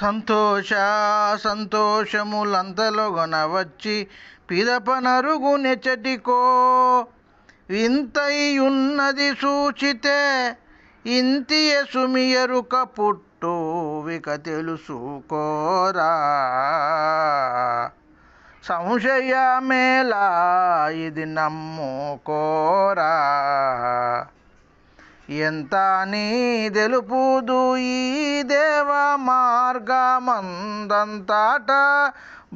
సంతోష సంతోషములంతలో గొనవచ్చి పిదపనరుగు నెచ్చటికో. వింతయున్నది సూచితే ఇంతి ఎసుమియరుక పుట్టు విక తెలుసుకోరా. సంశయమేలా ఇది నమ్ముకోరా. ఎంత నీ తెలుపుదు ఈ దేవ మార్గమందంతట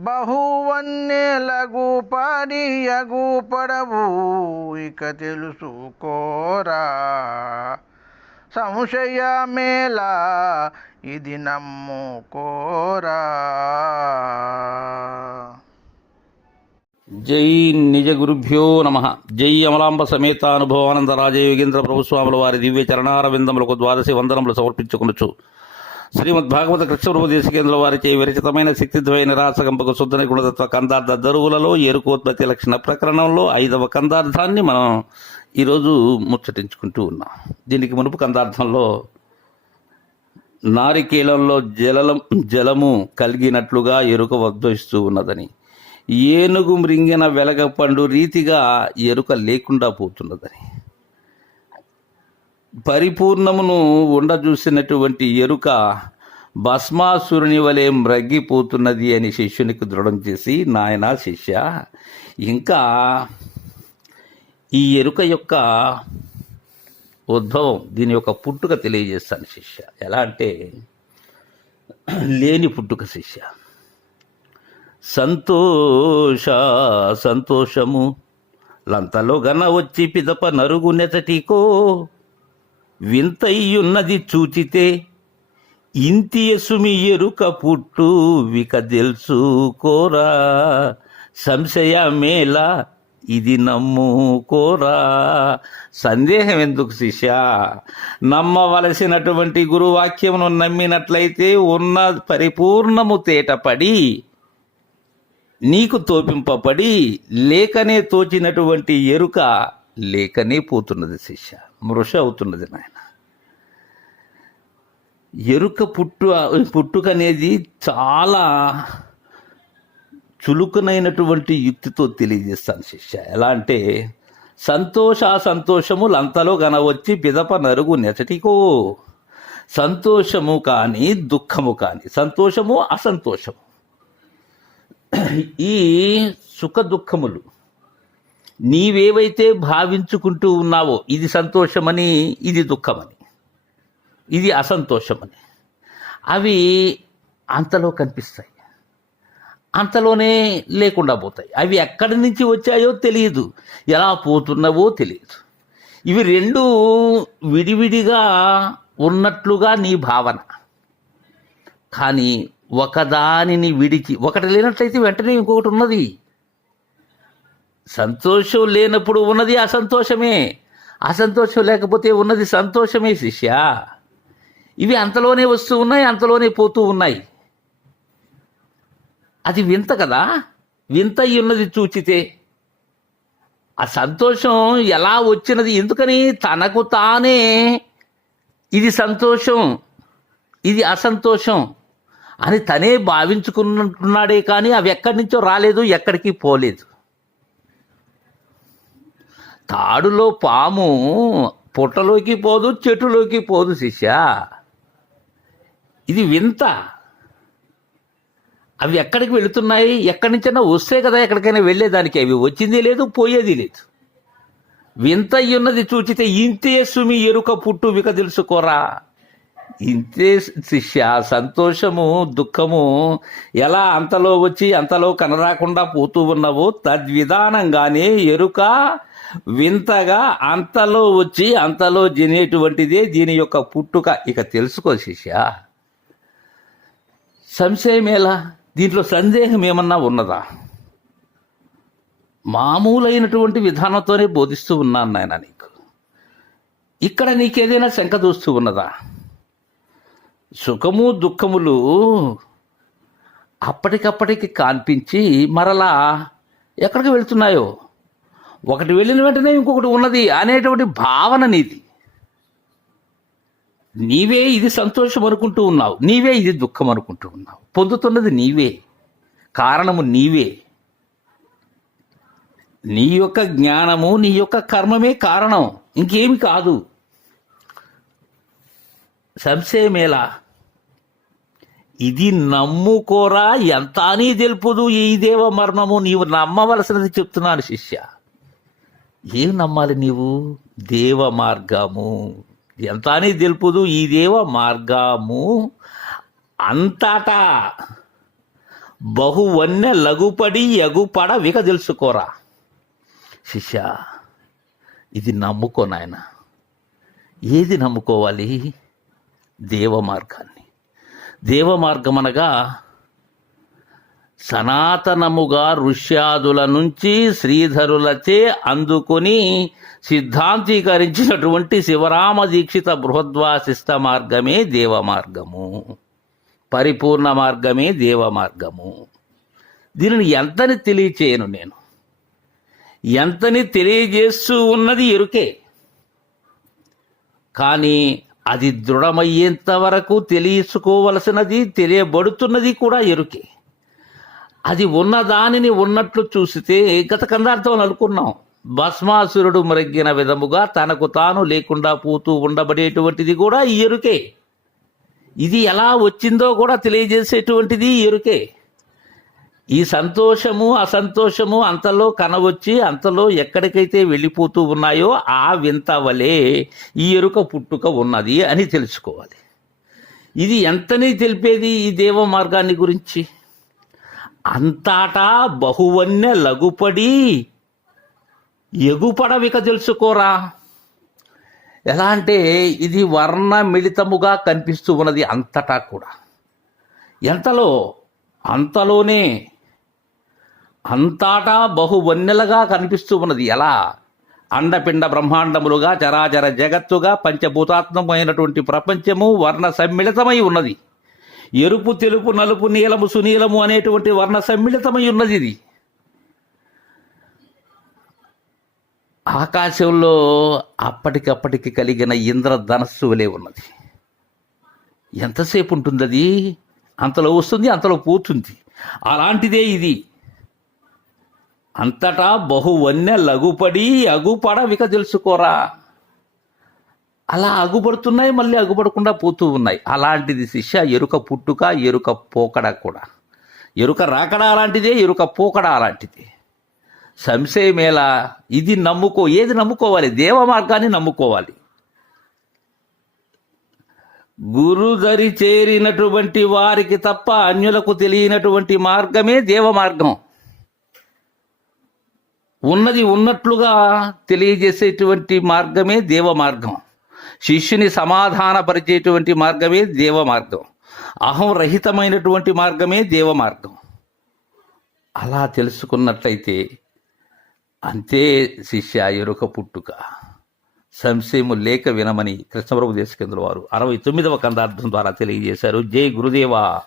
బహువన్నెలగు పడియగు పడవు ఇక తెలుసుకోరా సంశయమేలా ఇది నమ్ముకోరా జై నిజ గురుభ్యో నమ. జై అమలాంబ సమేత అనుభవానంద రాజే యోగేంద్ర ప్రభుస్వాముల వారి దివ్య చరణారవిందములకు ద్వాదశి వందనములు సమర్పించుకునొచ్చు శ్రీమద్ భాగవత కృష్ణప్రభు దేశికేంద్ర వారిచే విరచితమైన శక్తిద్వయ నిరాసకంపకు శుద్ధని గుణతత్వ కందార్థ దరువులలో ఎరుకోత్పత్తి లక్షణ ప్రకరణంలో ఐదవ కందార్థాన్ని మనం ఈరోజు ముచ్చటించుకుంటూ ఉన్నాం. దీనికి మునుపు కందార్థంలో నారికేలంలో జలం జలము కలిగినట్లుగా ఎరుక ఉద్భవిస్తూ ఉన్నదని ఏనుగు మృంగిన వెలగపండు రీతిగా ఎరుక లేకుండా పోతున్నదని. పరిపూర్ణమును ఉండజూసినటువంటి ఎరుక భస్మాసురుని వలె మ్రగ్గిపోతున్నది అని శిష్యునికి దృఢం చేసి నాయన శిష్య ఇంకా ఈ ఎరుక యొక్క ఉద్భవం దీని యొక్క పుట్టుక తెలియజేస్తాను శిష్య. ఎలా అంటే లేని పుట్టుక శిష్య. సంతోష సంతోషము. లంతలో గన వచ్చి పిదప నరుగు నెతటికో వింతయ్యున్నది చూచితే ఇంతి ఎసుమి ఎరుక పుట్టు విక తెలుసుకోరా సంశయమేల ఇది నమ్ముకోరా సందేహం ఎందుకు శిష్య? నమ్మవలసినటువంటి గురువాక్యమును నమ్మినట్లయితే ఉన్న పరిపూర్ణము తేటపడి నీకు తోపింపబడి లేకనే తోచినటువంటి ఎరుక లేకనే పోతున్నది శిష్య. మృష అవుతున్నది నాయన. ఎరుక పుట్టు పుట్టుక అనేది చాలా చులుకనైనటువంటి యుక్తితో తెలియజేస్తాను శిష్య. ఎలా అంటే సంతోష సంతోషము లంతలో గనవచ్చి పిదప నరుగు నెచటికో. సంతోషము కానీ దుఃఖము కానీ సంతోషము అసంతోషము. ఈ సుఖ దుఃఖములు నీవేవైతే భావించుకుంటూ ఉన్నావో ఇది సంతోషమని ఇది దుఃఖమని ఇది అసంతోషమని అవి అంతలో కనిపిస్తాయి. అంతలోనే లేకుండా పోతాయి. అవి ఎక్కడి నుంచి వచ్చాయో తెలియదు. ఎలా పోతున్నావో తెలియదు. ఇవి రెండు విడివిడిగా ఉన్నట్లుగా నీ భావన. కానీ ఒకదానిని విడిచి ఒకటి లేనట్లయితే వెంటనే ఇంకొకటి ఉన్నది. సంతోషం లేనప్పుడు ఉన్నది అసంతోషమే అసంతోషం లేకపోతే ఉన్నది సంతోషమే శిష్య. ఇవి అంతలోనే వస్తూ ఉన్నాయి అంతలోనే పోతూ ఉన్నాయి. అది వింత కదా? వింత అయి ఉన్నది చూచితే. ఆ సంతోషం ఎలా వచ్చినది? ఎందుకని? తనకు తానే. ఇది సంతోషం. ఇది అసంతోషం. అని తనే భావించుకున్నట్టున్నాడే కానీ అవి ఎక్కడి నుంచో రాలేదు ఎక్కడికి పోలేదు. తాడులో పాము పుట్టలోకి పోదు చెట్టులోకి పోదు శిష్య. ఇది వింత. అవి ఎక్కడికి వెళుతున్నాయి? ఎక్కడి నుంచైనా వస్తే కదా ఎక్కడికైనా వెళ్ళేదానికి. అవి వచ్చింది లేదు పోయేది లేదు. వింత ఉన్నది చూచితే ఇంతే సుమి ఎరుక పుట్టు విక తెలుసుకోరా ఇంతే శిష్య సంతోషము దుఃఖము ఎలా అంతలో వచ్చి అంతలో కనరాకుండా పోతూ ఉన్నావో తద్విధానంగానే ఎరుక వింతగా అంతలో వచ్చి అంతలో జనేటువంటిదే దీని యొక్క పుట్టుక. ఇక తెలుసుకో శిష్య సంశయం ఎలా? దీంట్లో సందేహం ఏమన్నా ఉన్నదా? మామూలైనటువంటి విధానంతోనే బోధిస్తూ ఉన్నాను నాయన నీకు. ఇక్కడ నీకేదైనా శంక చూస్తూ ఉన్నదా? సుఖము దుఃఖములు అప్పటికప్పటికి కాన్పించి మరలా ఎక్కడికి వెళ్తున్నాయో? ఒకటి వెళ్ళిన వెంటనే ఇంకొకటి ఉన్నది అనేటువంటి భావన నీది. నీవే ఇది సంతోషం అనుకుంటూ ఉన్నావు. నీవే ఇది దుఃఖం అనుకుంటూ ఉన్నావు. పొందుతున్నది నీవే. కారణము నీవే. నీ యొక్క జ్ఞానము నీ యొక్క కర్మమే కారణం. ఇంకేమి కాదు. సంశయమేలా? ఇది నమ్ముకోరా? ఎంత అని తెలుపుదు ఈ దేవ మర్మము. నీవు నమ్మవలసినది చెప్తున్నాను శిష్య. ఏం నమ్మాలి నీవు? దేవ మార్గము. ఎంత అని తెలుపుదు ఈ దేవ మార్గము. అంతటా బహువన్య లఘుపడి ఎగుపడ విక తెలుసుకోరా? శిష్య ఇది నమ్ముకో నాయన. ఏది నమ్ముకోవాలి? దేవ మార్గాన్ని. దేవ అనగా సనాతనముగా ఋష్యాదుల నుంచి శ్రీధరులచే అందుకొని సిద్ధాంతీకరించినటువంటి శివరామ దీక్షిత బృహద్వాసిష్ట మార్గమే దేవ మార్గము పరిపూర్ణ మార్గమే దేవ మార్గము దీనిని ఎంతని తెలియచేయను నేను? ఎంతని తెలియజేస్తూ ఉన్నది ఎరుకే. కానీ అది దృఢమయ్యేంత వరకు తెలియచుకోవలసినది తెలియబడుతున్నది కూడా ఎరుకే. అది ఉన్న దానిని ఉన్నట్లు చూసితే గత కందార్థం అనుకున్నాం. భస్మాసురుడు మ్రగ్గిన విధముగా తనకు తాను లేకుండా పోతూ ఉండబడేటువంటిది కూడా ఈ ఎరుకే. ఇది ఎలా వచ్చిందో కూడా తెలియజేసేటువంటిది ఈ ఎరుకే. ఈ సంతోషము అసంతోషము అంతలో కనవచ్చి అంతలో ఎక్కడికైతే వెళ్ళిపోతూ ఉన్నాయో ఆ వింత వలె ఈ ఎరుక పుట్టుక ఉన్నది అని తెలుసుకోవాలి. ఇది ఎంతని తెలిపేది ఈ దేవ మార్గాన్ని గురించి? అంతటా బహువన్య లగుపడి ఎగుపడవిక తెలుసుకోరా? ఎలా అంటే ఇది వర్ణ మిళితముగా కనిపిస్తూ ఉన్నది అంతటా కూడా. ఎంతలో అంతలోనే అంతటా బహువన్నెలుగా కనిపిస్తూ ఉన్నది. ఎలా? అండపిండ బ్రహ్మాండములుగా చరాచర జగత్తుగా పంచభూతాత్మకమైనటువంటి ప్రపంచము వర్ణ సమ్మిళితమై ఉన్నది. ఎరుపు తెలుపు నలుపు నీలము సునీలము అనేటువంటి వర్ణ సమ్మిళితమై ఉన్నది ఇది. ఆకాశంలో అప్పటికప్పటికి కలిగిన ఇంద్రధనస్సు వలె ఉన్నది. ఎంతసేపు ఉంటుంది అది అంతలో వస్తుంది అంతలో పోతుంది. అలాంటిదే ఇది. అంతటా బహువన్నె లగుపడి అగుపడ విక తెలుసుకోరా అలా అగుపడుతున్నాయి మళ్ళీ అగుపడకుండా పోతూ ఉన్నాయి. అలాంటిది శిష్య ఎరుక పుట్టుక ఎరుక పోకడ కూడా. ఎరుక రాకడ అలాంటిదే ఎరుక పోకడ అలాంటిది. సంశయమేలా? ఇది నమ్ముకో ఏది నమ్ముకోవాలి? దేవ మార్గాన్ని నమ్ముకోవాలి. గురుదరి చేరినటువంటి వారికి తప్ప అన్యులకు తెలియనటువంటి మార్గమే దేవ మార్గం ఉన్నది ఉన్నట్లుగా తెలియజేసేటువంటి మార్గమే దేవ మార్గం శిష్యుని సమాధానపరిచేటువంటి మార్గమే దేవ మార్గం అహం రహితమైనటువంటి మార్గమే దేవ మార్గం అలా తెలుసుకున్నట్లయితే అంతే శిష్య ఎరుక పుట్టుక. సంశయము లేక వినమని కృష్ణప్రభు దేశకేంద్రుల వారు అరవై తొమ్మిదవ కందార్థం ద్వారా తెలియజేశారు. జై గురుదేవా.